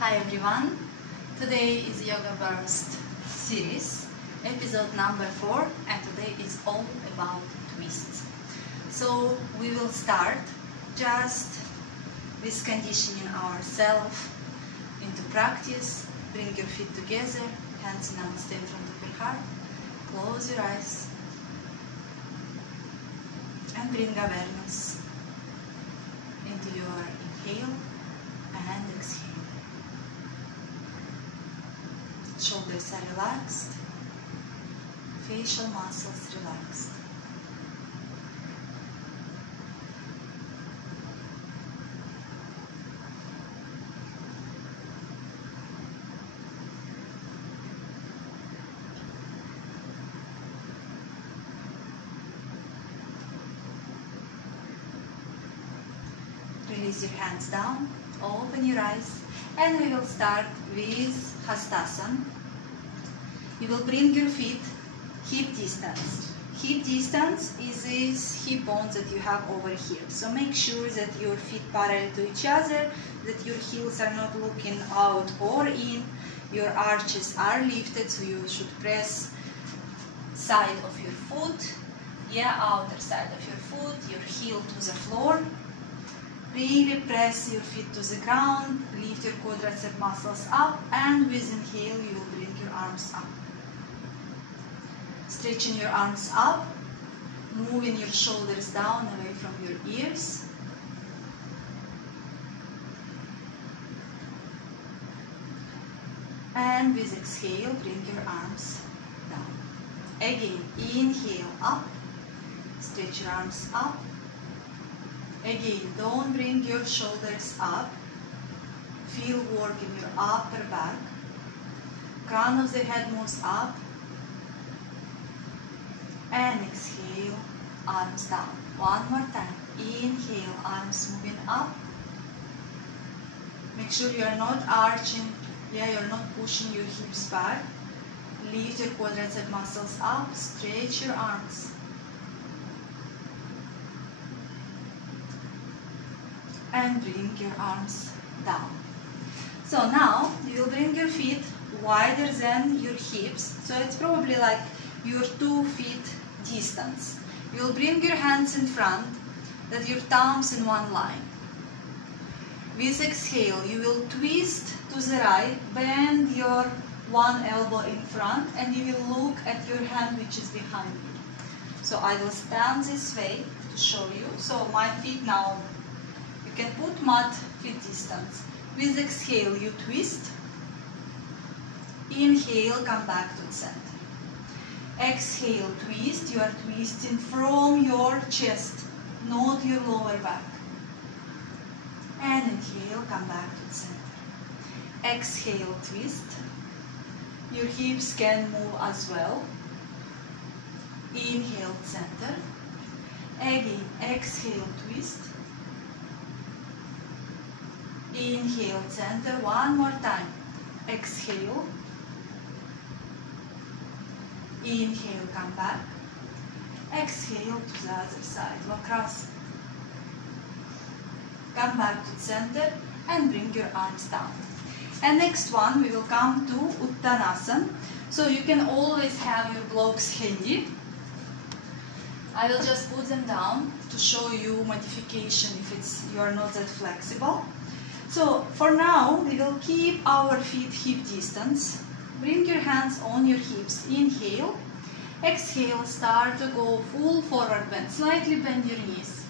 Hi everyone, today is Yoga Burst series, episode number 4, and today is all about twists. So we will start just with conditioning ourselves into practice. Bring your feet together, hands in namaste in front of your heart, close your eyes and bring awareness into your inhale and exhale. Shoulders are relaxed, facial muscles relaxed. Release your hands down, open your eyes, and we will start with Hastasan. You will bring your feet hip distance. Hip distance is this hip bones that you have over here. So make sure that your feet parallel to each other, that your heels are not looking out or in, your arches are lifted, so you should press side of your foot, outer side of your foot, your heel to the floor. Really press your feet to the ground, lift your quadricep muscles up, and with inhale you will bring your arms up. Stretching your arms up, moving your shoulders down away from your ears. And with exhale, bring your arms down. Again, inhale up, stretch your arms up. Again, don't bring your shoulders up. Feel work in your upper back. Crown of the head moves up. And exhale, arms down. One more time. Inhale, arms moving up. Make sure you are not arching. You're not pushing your hips back. Lift your quadricep muscles up. Stretch your arms. And bring your arms down. So now you will bring your feet wider than your hips. So it's probably like your 2 feet distance. You will bring your hands in front, that your thumbs in one line. With exhale, you will twist to the right, bend your one elbow in front, and you will look at your hand which is behind you. So I will stand this way to show you. So my feet now, you can put mat feet distance. With exhale, you twist. Inhale, come back to the center. Exhale, twist. You are twisting from your chest, not your lower back. And inhale, come back to the center. Exhale, twist. Your hips can move as well. Inhale, center. Again, exhale, twist. Inhale, center. One more time. Exhale. Inhale, come back. Exhale to the other side. Across. Come back to the center and bring your arms down. And next one, we will come to Uttanasana. So you can always have your blocks handy. I will just put them down to show you modification if you are not that flexible. So for now, we will keep our feet hip distance. Bring your hands on your hips. Inhale. Exhale. Start to go full forward bend. Slightly bend your knees.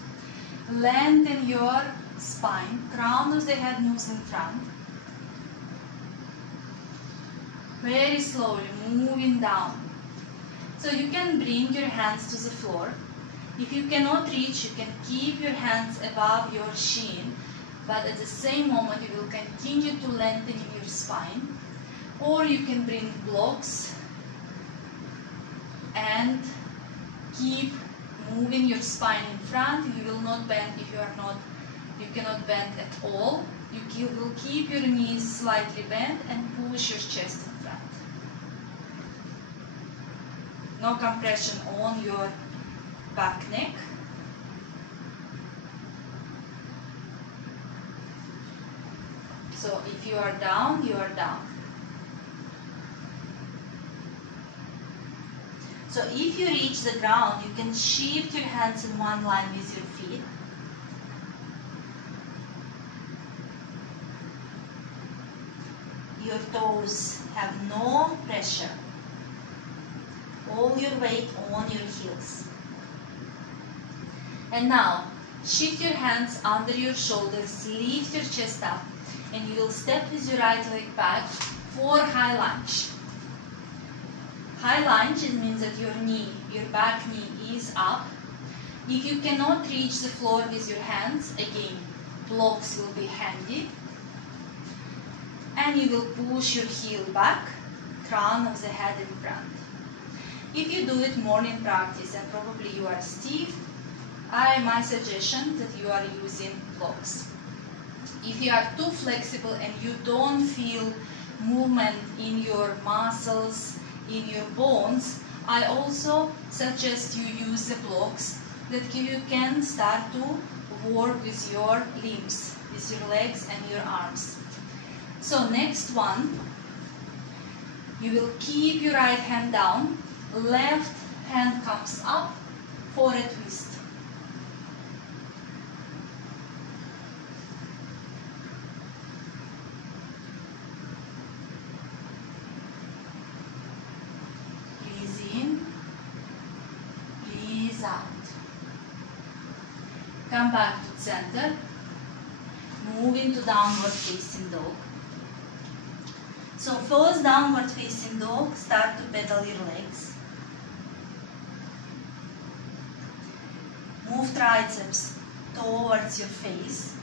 Lengthen your spine. Crown of the head moves in front. Very slowly moving down. So you can bring your hands to the floor. If you cannot reach, you can keep your hands above your shin. But at the same moment, you will continue to lengthen your spine. Or you can bring blocks and keep moving your spine in front. You will not bend if you cannot bend at all. You will keep your knees slightly bent and push your chest in front. No compression on your back neck. So if you are down, you are down. So if you reach the ground, you can shift your hands in one line with your feet. Your toes have no pressure. All your weight on your heels. And now, shift your hands under your shoulders, lift your chest up, and you will step with your right leg back for high lunge. High lunge, it means that your knee, your back knee is up. If you cannot reach the floor with your hands, again, blocks will be handy. And you will push your heel back, crown of the head in front. If you do it more in practice and probably you are stiff, my suggestion that you are using blocks. If you are too flexible and you don't feel movement in your muscles, in your bones, I also suggest you use the blocks that you can start to work with your limbs, with your legs and your arms. So next one, you will keep your right hand down, left hand comes up for a twist. Breathe in, breathe out. Come back to center, move into downward facing dog. So first downward facing dog, start to pedal your legs. Move triceps towards your face.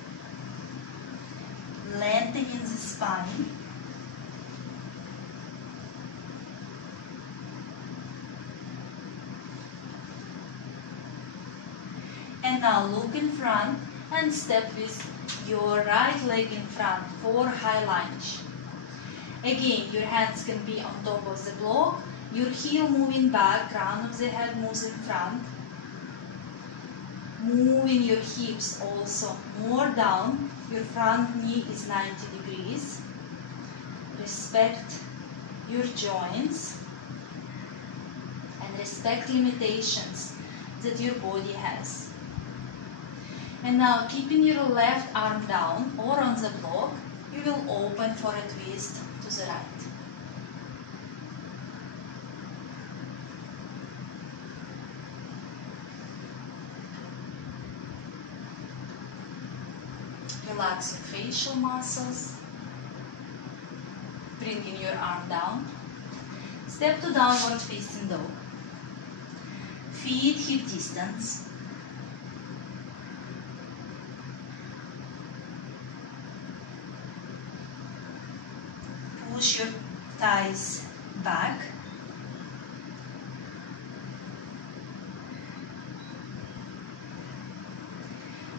Lengthen in the spine. And now look in front and step with your right leg in front for high lunge. Again, your hands can be on top of the block, your heel moving back, crown of the head moves in front. Moving your hips also more down, your front knee is 90 degrees. Respect your joints and respect limitations that your body has. And now keeping your left arm down or on the block, you will open for a twist to the right. Relax your facial muscles. Bringing your arm down. Step to downward facing dog. Feet hip distance. Push your thighs back.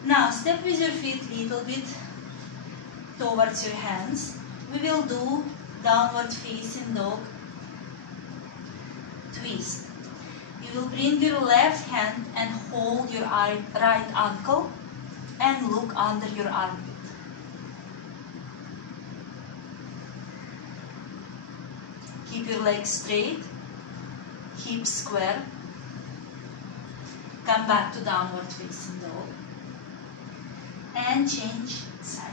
Now step with your feet a little bit towards your hands. We will do downward facing dog twist. You will bring your left hand and hold your right ankle and look under your armpit. Keep your legs straight, hips square. Come back to downward facing dog. And change side.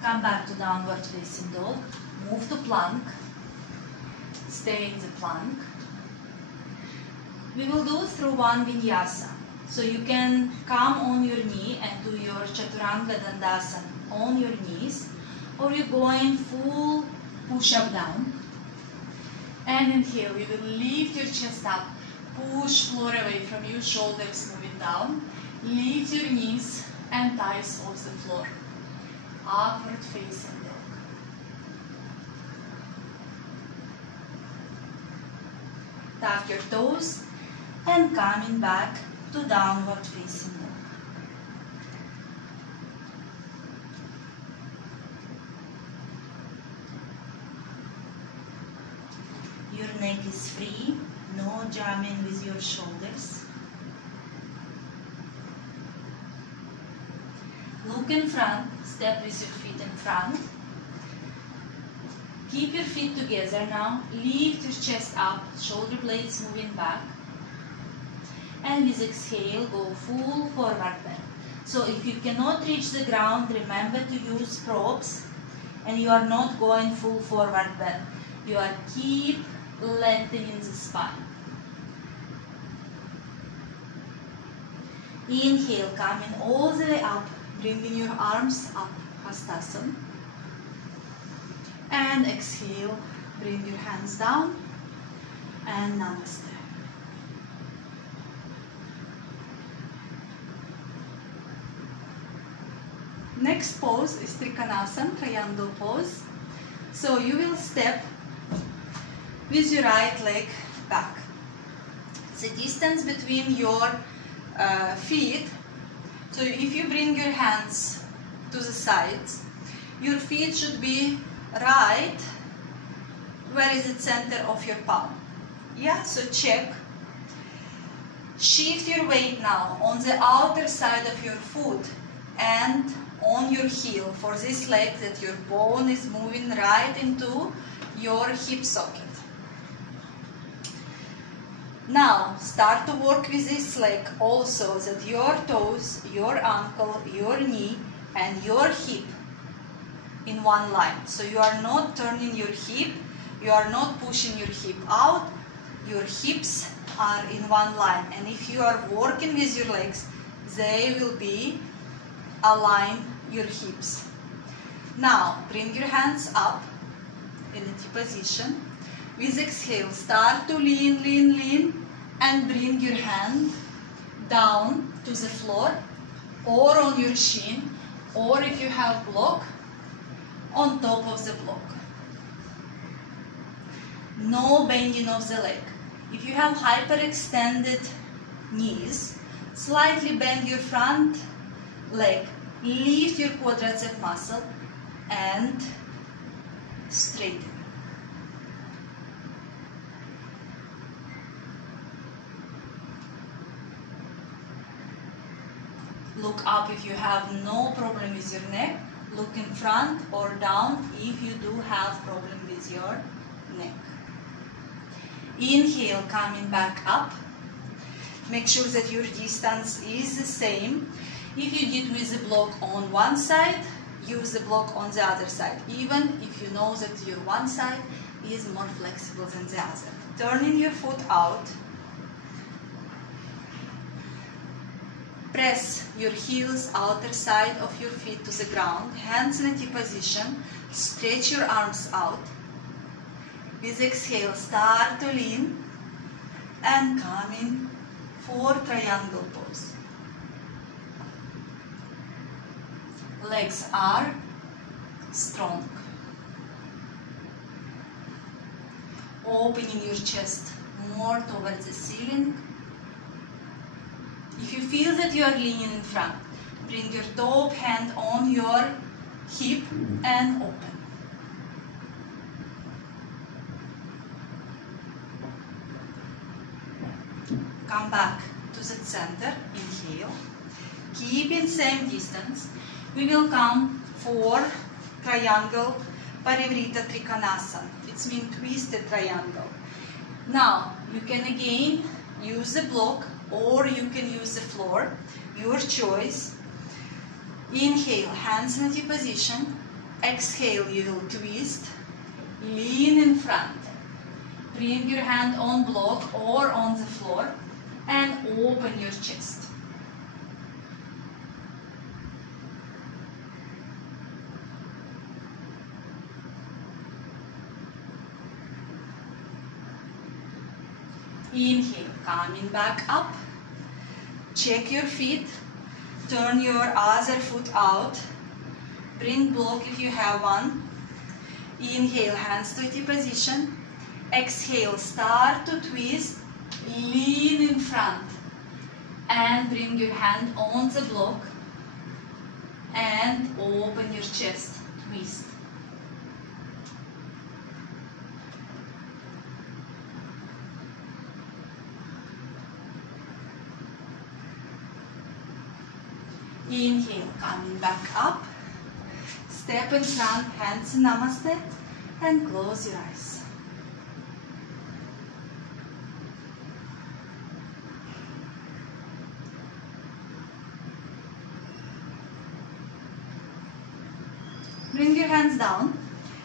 Come back to downward facing dog. Move to plank. Stay in the plank. We will do through one vinyasa. So you can come on your knee and do your Chaturanga Dandasana on your knees, or you're going full push up down. And inhale, you will lift your chest up, push floor away from you, shoulders moving down. Lift your knees and thighs off the floor. Upward facing dog. Tuck your toes and coming back to downward facing dog. Your neck is free, no jamming with your shoulders. Look in front, step with your feet in front. Keep your feet together now, lift your chest up, shoulder blades moving back. And with exhale, go full forward bend. So if you cannot reach the ground, remember to use props, and you are not going full forward bend. You are keep lengthening the spine. Inhale, coming all the way up, bringing your arms up, Hastasan. And exhale, bring your hands down, and Namaste. Next pose is Kanasan, triangle pose. So you will step with your right leg back. The distance between your feet, so if you bring your hands to the sides, your feet should be right where is the center of your palm. Yeah, so check. Shift your weight now on the outer side of your foot and on your heel for this leg, that your bone is moving right into your hip socket. Now start to work with this leg also, that your toes, your ankle, your knee and your hip in one line. So you are not turning your hip, you are not pushing your hip out, your hips are in one line. And if you are working with your legs, they will be aligned your hips. Now bring your hands up in the T position. With exhale, start to lean, lean, lean, and bring your hand down to the floor or on your shin, or if you have block, on top of the block. No bending of the leg. If you have hyperextended knees, slightly bend your front leg, lift your quadricep muscle and straighten. Look up if you have no problem with your neck. Look in front or down if you do have problem with your neck. Inhale, coming back up. Make sure that your distance is the same. If you did with the block on one side, use the block on the other side, even if you know that your one side is more flexible than the other. Turning your foot out. Press your heels outer side of your feet to the ground, hands in a T position, stretch your arms out. With exhale, start to lean and come in for triangle pose. Legs are strong. Opening your chest more towards the ceiling. If you feel that you are leaning in front, bring your top hand on your hip and open. Come back to the center, inhale. Keep in same distance. We will come for triangle Parivrita Trikonasana. It means twisted triangle. Now, you can again use the block or you can use the floor, your choice. Inhale, hands in a T position. Exhale, you will twist, lean in front. Bring your hand on block or on the floor and open your chest. Inhale, coming back up. Check your feet. Turn your other foot out. Bring block if you have one. Inhale, hands to T position. Exhale, start to twist. Lean in front. And bring your hand on the block. And open your chest. Twist. Inhale, coming back up. Step in front, hands in namaste, and close your eyes. Bring your hands down,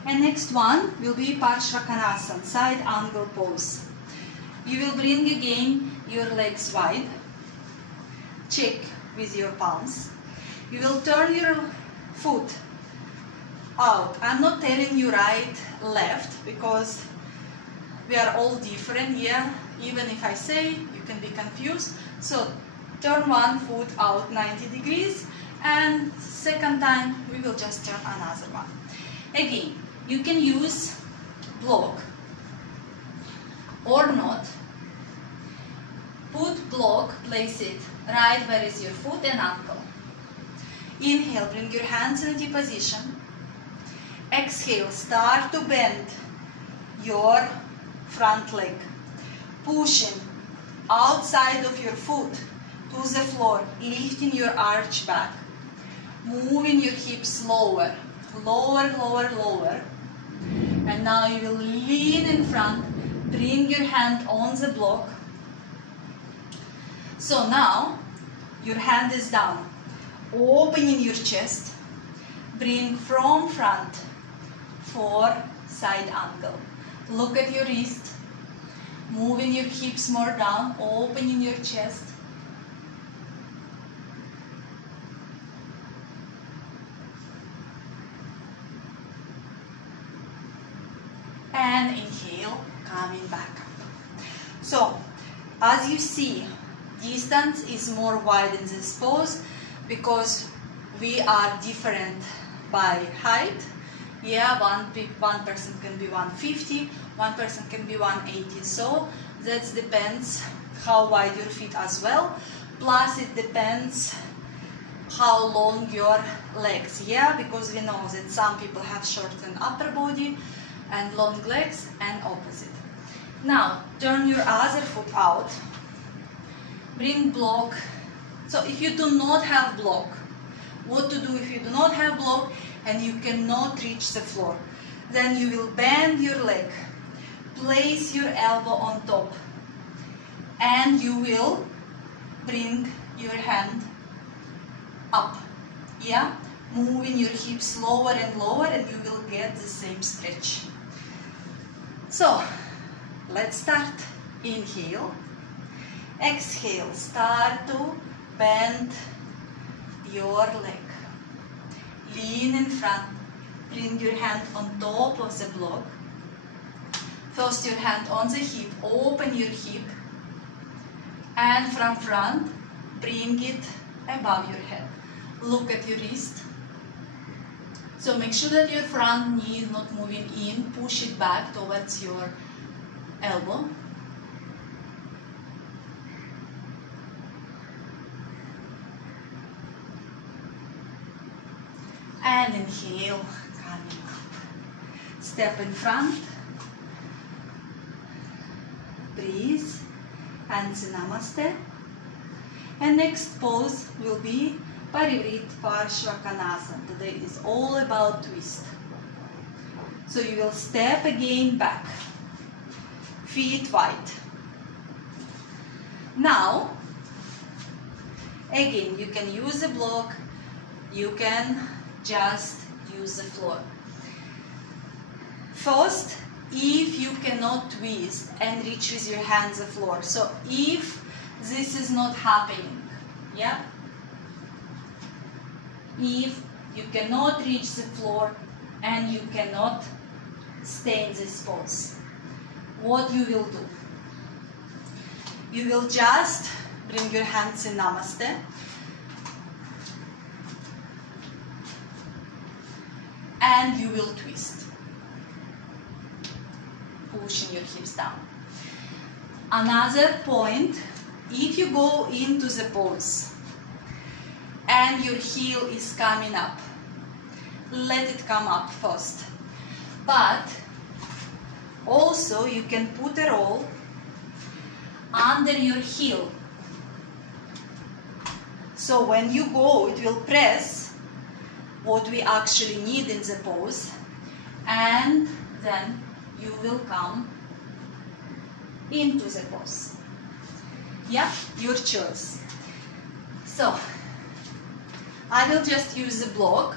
and next one will be Kanasan, side angle pose. You will bring again your legs wide, check with your palms. You will turn your foot out. I'm not telling you right, left, because we are all different here. Even if I say, you can be confused. So turn one foot out 90 degrees, and second time we will just turn another one. Again, you can use block or not. Put block, place it right where is your foot and ankle. Inhale, bring your hands in a deep position. Exhale, start to bend your front leg, pushing outside of your foot to the floor, lifting your arch back, moving your hips lower, lower, lower, lower. And now you will lean in front, bring your hand on the block. So now your hand is down, opening your chest, bring from front for side angle. Look at your wrist, moving your hips more down, opening your chest. And inhale, coming back up. So, as you see, distance is more wide in this pose because we are different by height. Yeah, one person can be 150, one person can be 180. So that depends how wide your feet as well. Plus it depends how long your legs. Yeah, because we know that some people have shortened upper body and long legs, and opposite. Now turn your other foot out. Bring block. So if you do not have block, what to do if you do not have block and you cannot reach the floor? Then you will bend your leg, place your elbow on top, and you will bring your hand up. Yeah, moving your hips lower and lower, and you will get the same stretch. So let's start. Inhale. Exhale, start to bend your leg. Lean in front, bring your hand on top of the block. First your hand on the hip, open your hip, and from front, bring it above your head. Look at your wrist. So make sure that your front knee is not moving in, push it back towards your elbow. And inhale, coming up. Step in front. Breathe. Hands in namaste. And next pose will be Kanasan. Today is all about twist. So you will step again back. Feet wide. Now, again, you can use a block. You can just use the floor. First, if you cannot twist and reach with your hands the floor. So if this is not happening, yeah? If you cannot reach the floor and you cannot stay in this pose, what you will do? You will just bring your hands in namaste. And you will twist, pushing your hips down. Another point, if you go into the pose and your heel is coming up, let it come up first. But also you can put a roll under your heel. So when you go, it will press what we actually need in the pose, and then you will come into the pose. Yeah, your choice. So I will just use the block,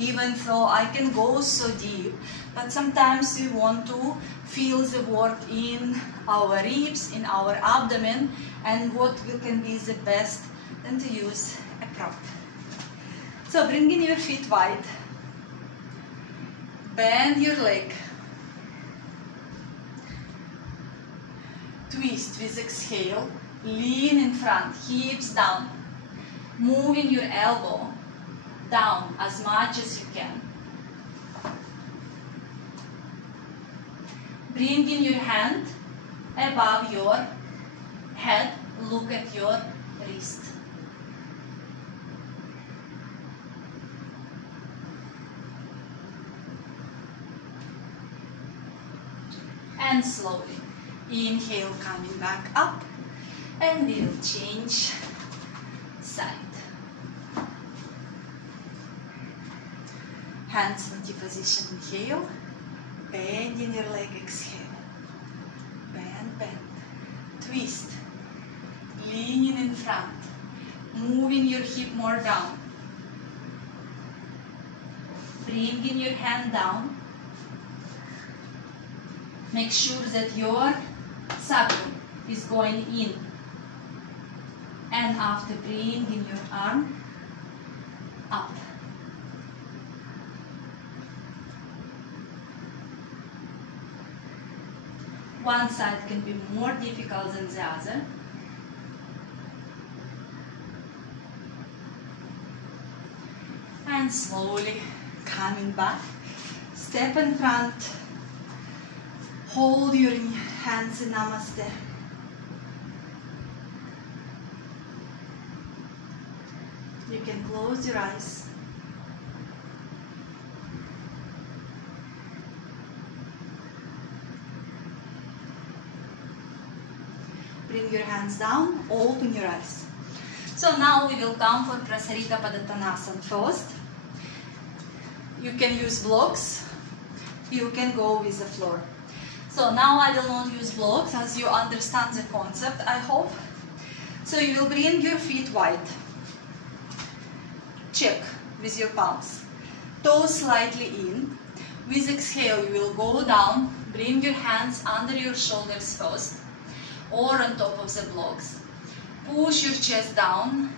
even though I can go so deep, but sometimes we want to feel the work in our ribs, in our abdomen, and what can be the best than to use a prop. So bring in your feet wide, bend your leg, twist with exhale, lean in front, hips down, moving your elbow down as much as you can. Bring in your hand above your head, look at your wrist. And slowly inhale, coming back up, and we will change side. Hands into position, inhale, bend in your leg, exhale, bend, bend, twist, leaning in front, moving your hip more down, bring in your hand down, make sure that your sacrum is going in, and after bring in your arm up. One side can be more difficult than the other. And slowly coming back, step in front, hold your hands in Namaste. You can close your eyes. Bring your hands down, open your eyes. So now we will come for Prasarita Uttanasana first. You can use blocks, you can go with the floor. So now I will not use blocks, as you understand the concept, I hope. So you will bring your feet wide. Check with your palms. Toes slightly in. With exhale you will go down, bring your hands under your shoulders first, or on top of the blocks. Push your chest down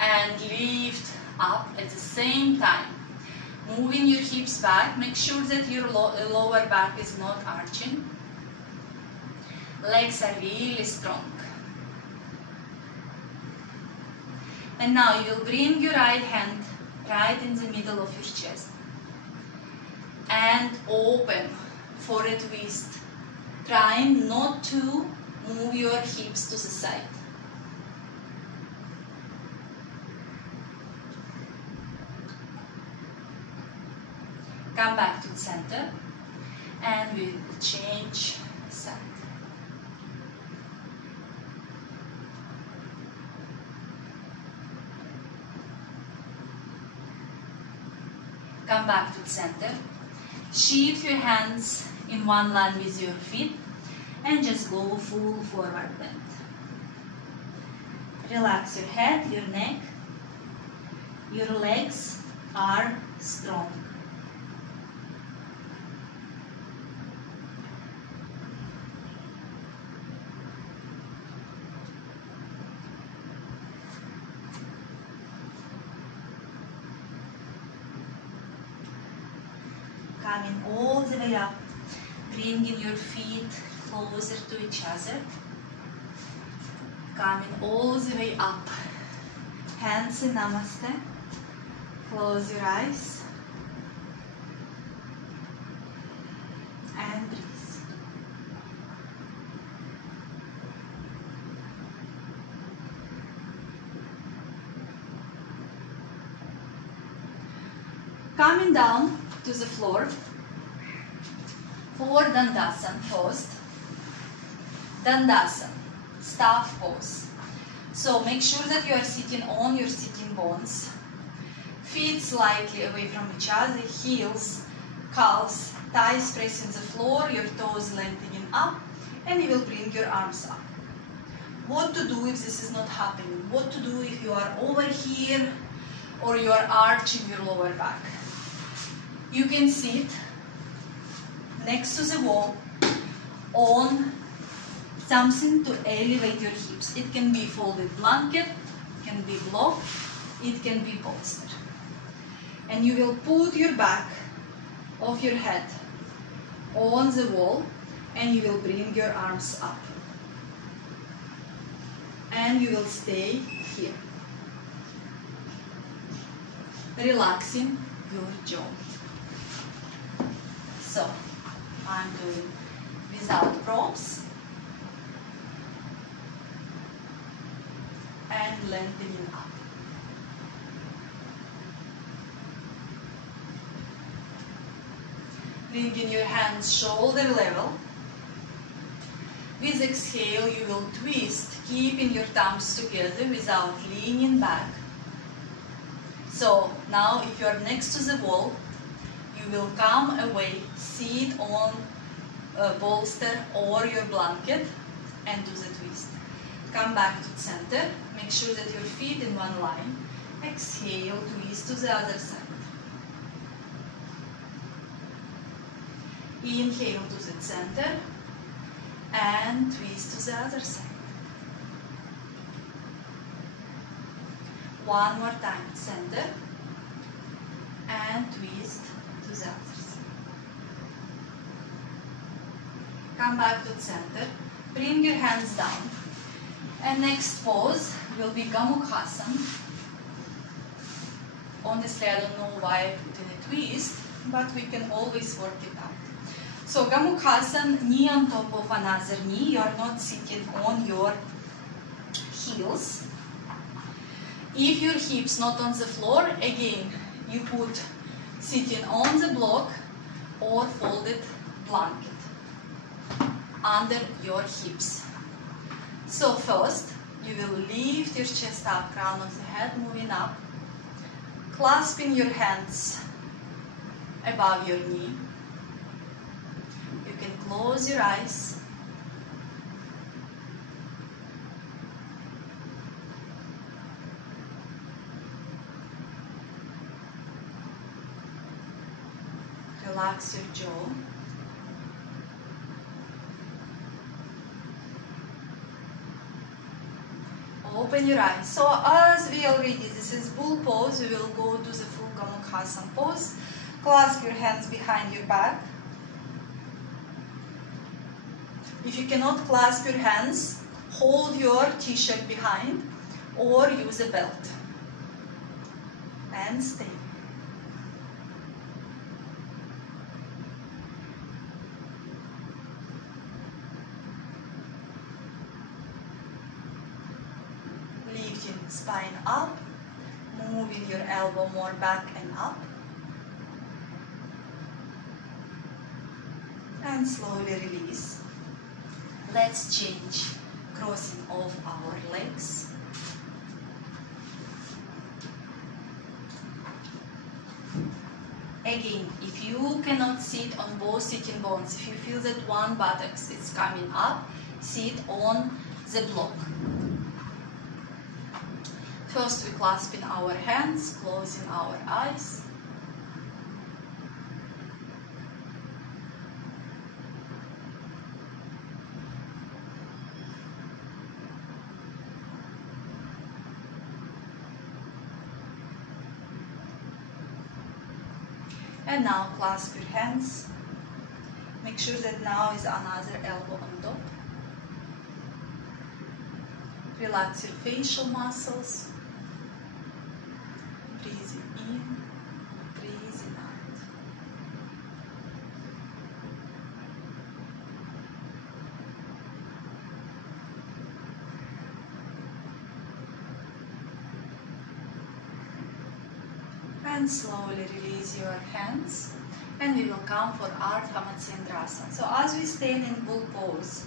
and lift up at the same time. Moving your hips back, make sure that your lower back is not arching. Legs are really strong. And now you will bring your right hand right in the middle of your chest and open for a twist, trying not to move your hips to the side. Come back to the center and we will change side. Come back to the center. Shift your hands in one line with your feet and just go full forward bend. Relax your head, your neck. Your legs are strong. Coming all the way up, bringing your feet closer to each other. Coming all the way up, hands in Namaste. Close your eyes and breathe. Coming down to the floor for Dandasana first. Dandasana, staff pose. So make sure that you are sitting on your sitting bones. Feet slightly away from each other, heels, calves, thighs pressing the floor, your toes lengthening up, and you will bring your arms up. What to do if this is not happening? What to do if you are over here or you are arching your lower back? You can sit next to the wall on something to elevate your hips. It can be folded blanket, it can be block, it can be bolster. And you will put your back of your head on the wall and you will bring your arms up. And you will stay here, relaxing your jaw. So, I'm doing without props and lengthening up. Bringing your hands shoulder level. With exhale, you will twist, keeping your thumbs together without leaning back. So now if you are next to the wall, you will come away, sit on a bolster or your blanket and do the twist. Come back to center, make sure that your feet in one line. Exhale, twist to the other side. Inhale to the center and twist to the other side. One more time, center and twist to the other side. Come back to center, bring your hands down. And next pose will be Gamokasan. Honestly, I don't know why I put in a twist, but we can always work it out. So Gamokasan, knee on top of another knee. You are not sitting on your heels. If your hips not on the floor, again, you put sitting on the block or folded blanket under your hips. So first, you will lift your chest up, crown of the head moving up, clasping your hands above your knee. You can close your eyes. Relax your jaw. Open your eyes. So as we already, this is bull pose, we will go to the full Gamakasan pose. Clasp your hands behind your back. If you cannot clasp your hands, hold your t-shirt behind or use a belt. And stay. Lifting spine up, moving your elbow more back and up. And slowly release. Let's change crossing of our legs. Again, if you cannot sit on both sitting bones, if you feel that one buttocks is coming up, sit on the block. First, we clasping our hands, closing our eyes. And now clasp your hands. Make sure that now is another elbow on top. Relax your facial muscles. Breathing in, breathing out. And slowly release your hands, and we will come for Ardha Matsyendrasana. So as we stand in bull pose,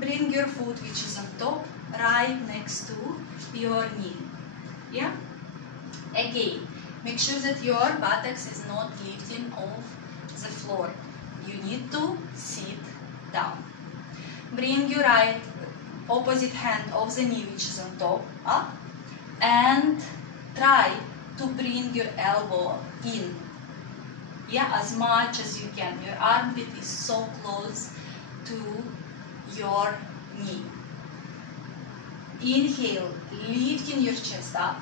bring your foot which is on top right next to your knee. Yeah? Again, make sure that your buttocks is not lifting off the floor. You need to sit down. Bring your right opposite hand of the knee, which is on top, up, and try to bring your elbow in. Yeah, as much as you can. Your armpit is so close to your knee. Inhale, lifting your chest up.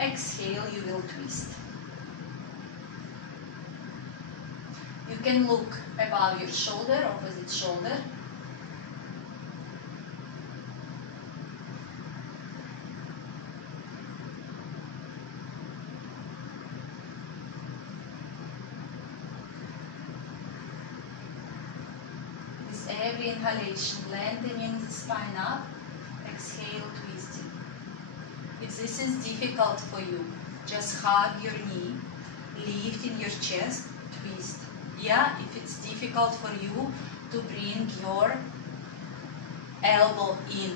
Exhale, you will twist. You can look above your shoulder, opposite shoulder. With every inhalation, lengthening the spine up. Exhale, twisting. If this is difficult for you, just hug your knee, lift in your chest, twist. Yeah, if it's difficult for you to bring your elbow in.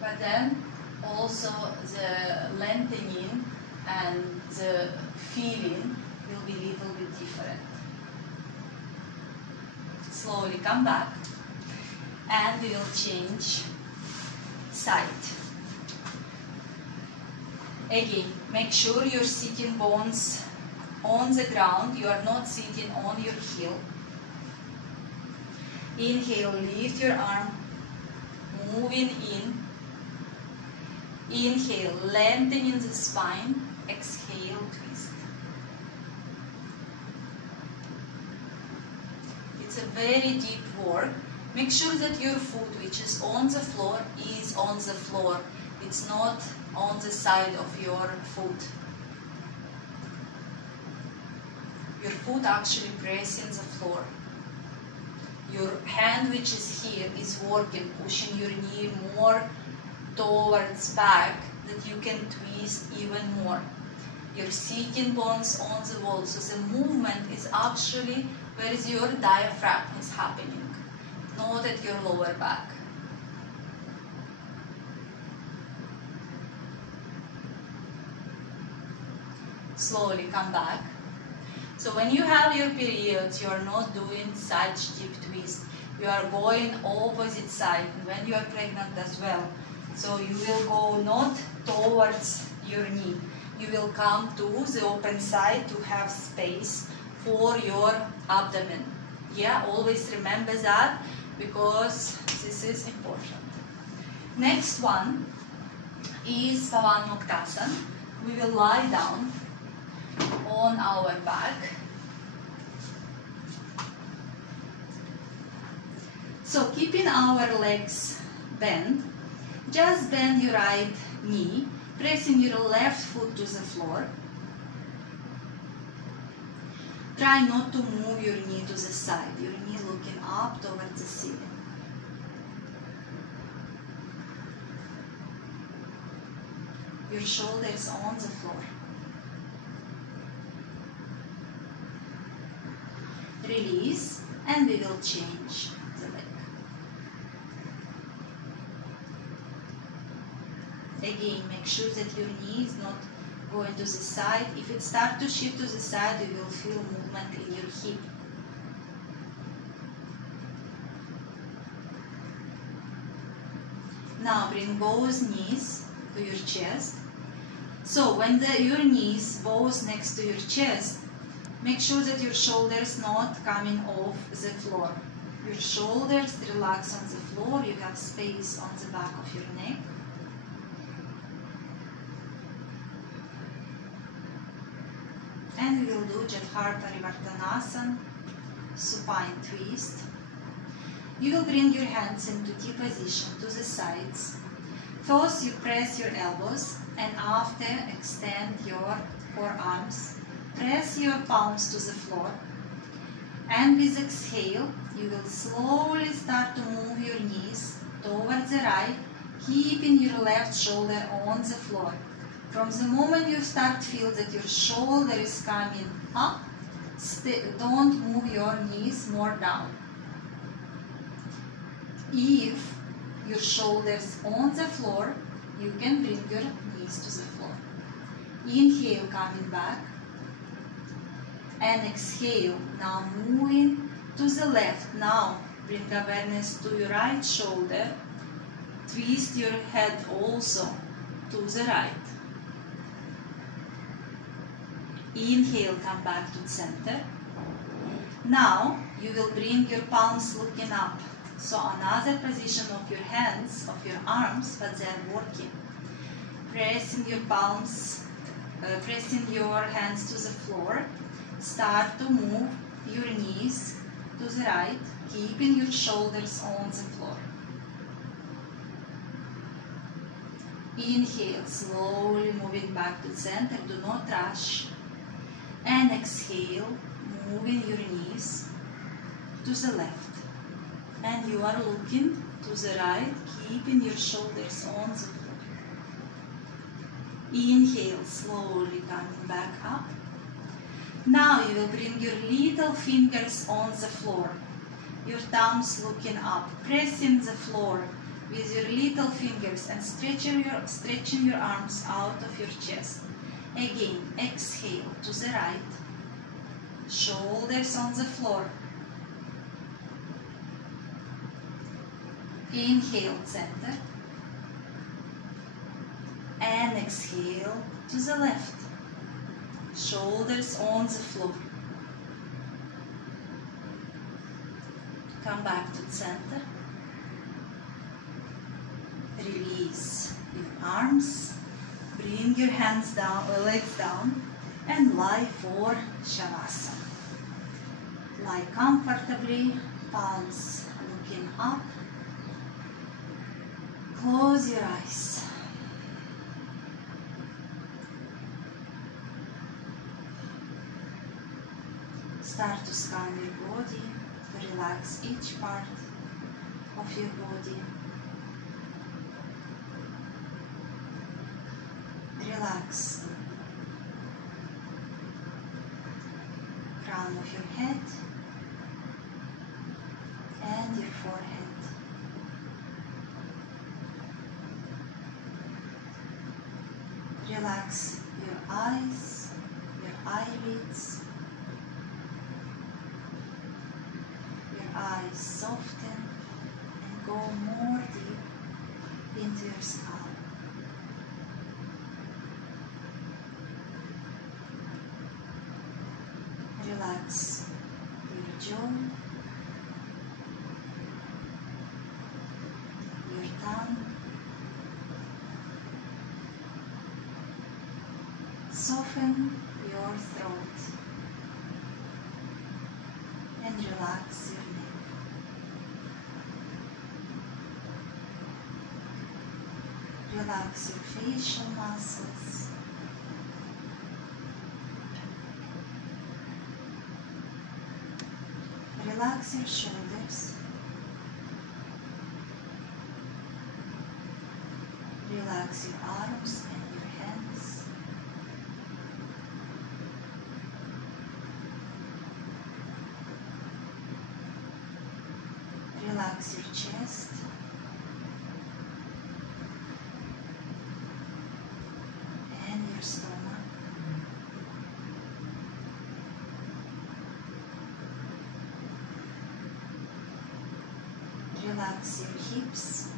But then also the lengthening and the feeling will be a little bit different. Slowly come back and we will change side. Again, make sure your sitting bones on the ground. You are not sitting on your heel. Inhale, lift your arm, moving in. Inhale, lengthening the spine. Exhale, twist. It's a very deep work. Make sure that your foot, which is on the floor, is on the floor. It's not on the side of your foot. Your foot actually pressing the floor. Your hand, which is here, is working, pushing your knee more towards back, that you can twist even more. Your sitting bones on the wall. So the movement is actually where is your diaphragm is happening, not at your lower back. Slowly come back. So when you have your periods, you are not doing such deep twist. You are going opposite side, and when you are pregnant as well. So you will go not towards your knee. You will come to the open side to have space for your abdomen. Yeah, always remember that because this is important. Next one is Gamakasan. We will lie down on our back. So keeping our legs bent, just bend your right knee, pressing your left foot to the floor. Try not to move your knee to the side, your knee looking up towards the ceiling. Your shoulders on the floor. Release, and we will change the leg. Again, make sure that your knee is not going to the side. If it starts to shift to the side, you will feel movement in your hip. Now bring both knees to your chest. So when your knees both next to your chest, make sure that your shoulders not coming off the floor. Your shoulders relax on the floor. You have space on the back of your neck. And we will do Jatharthanasana, supine twist. You will bring your hands into T position to the sides. First you press your elbows, and after extend your forearms. Press your palms to the floor. And with exhale, you will slowly start to move your knees towards the right, keeping your left shoulder on the floor. From the moment you start to feel that your shoulder is coming up, don't move your knees more down. If your shoulders on the floor, you can bring your knees to the floor. Inhale, coming back. And exhale, now moving to the left. Now bring awareness to your right shoulder. Twist your head also to the right. Inhale, come back to center. Now you will bring your palms looking up. So another position of your hands, of your arms, but they are working. Pressing your palms, pressing your hands to the floor. Start to move your knees to the right, keeping your shoulders on the floor. Inhale, slowly moving back to center, do not rush. And exhale, moving your knees to the left. And you are looking to the right, keeping your shoulders on the floor. Inhale, slowly coming back up. Now you will bring your little fingers on the floor. Your thumbs looking up, pressing the floor with your little fingers and stretching your arms out of your chest. Again, exhale to the right. Shoulders on the floor. Inhale, center. And exhale to the left. Shoulders on the floor. Come back to center. Release your arms. Bring your hands down, legs down, and lie for Shavasana. Lie comfortably, palms looking up. Close your eyes. Start to scan your body, to relax each part of your body. Relax crown of your head and your forehead. Relax your eyes, your eyelids. Your eyes soften and go more deep into your skull. Relax your jaw, your tongue. Soften your throat and relax your neck. Relax your facial muscles. Relax your shoulders. Relax your arms and your hands. Relax your chest. And your stomach. Relax your hips.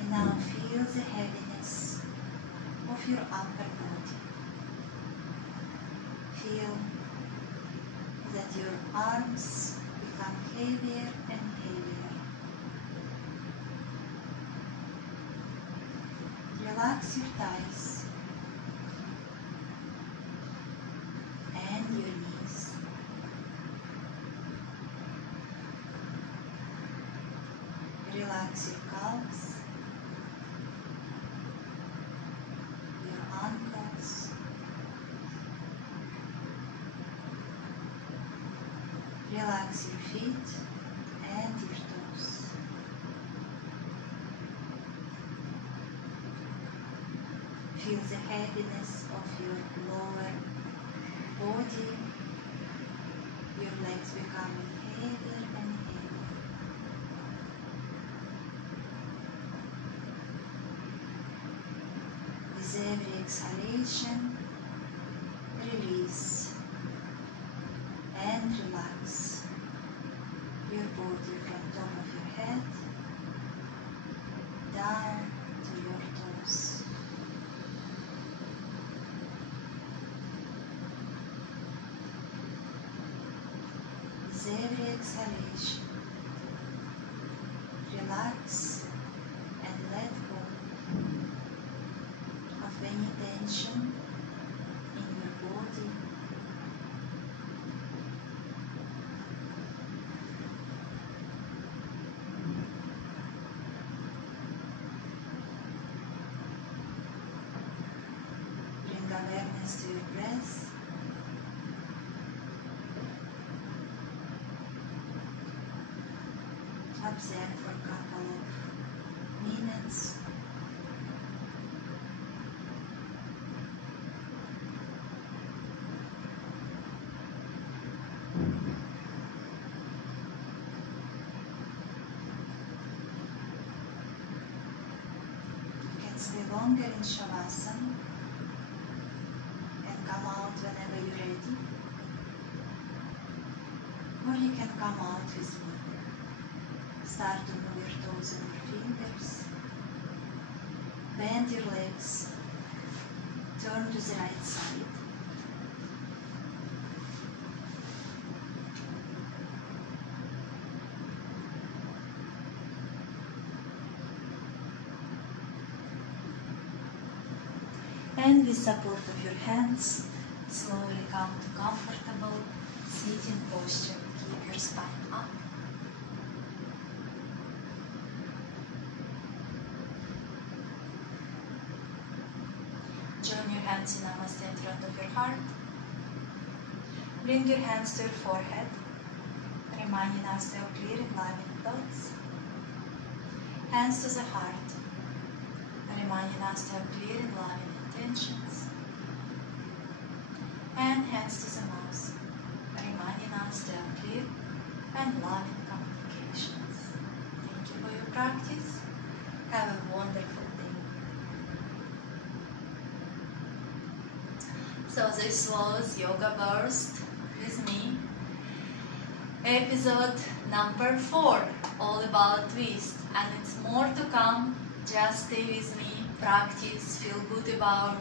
And now feel the heaviness of your upper body. Feel that your arms become heavier and heavier. Relax your thighs and your knees. Relax your calves, your ankles, relax your feet and your toes. Feel the heaviness of your lower body your legs becoming heavier and heavier. With every exhalation, release and relax your body from top of your head down to your toes. With every exhalation, relax and let go of any tension in your body. Bring awareness to your breath. Observe for a couple of minutes. You can stay longer in Shavasana and come out whenever you're ready. Or you can come out with me. Start to move your toes and your fingers. Bend your legs. Turn to the right side. And with support of your hands, slowly come to comfortable sitting posture. Keep your spine up. Join your hands in Namaste in front of your heart. Bring your hands to your forehead, reminding us of clear and loving thoughts. Hands to the heart, reminding us to have clear and loving intentions. And hands to the mouth, reminding us to have clear and loving communications. Thank you for your practice. Have a wonderful day. So this was Yoga Burst with me. Episode number 4, all about twist. And it's more to come. Just stay with me, practice, feel good about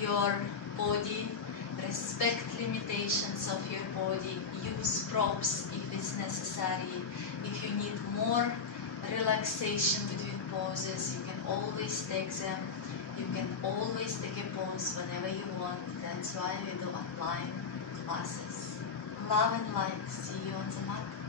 your body, respect limitations of your body, use props if it's necessary. If you need more relaxation between poses, you can always take them. You can always take a pose whenever you want. That's why we do online classes. Love and light. See you on the mat.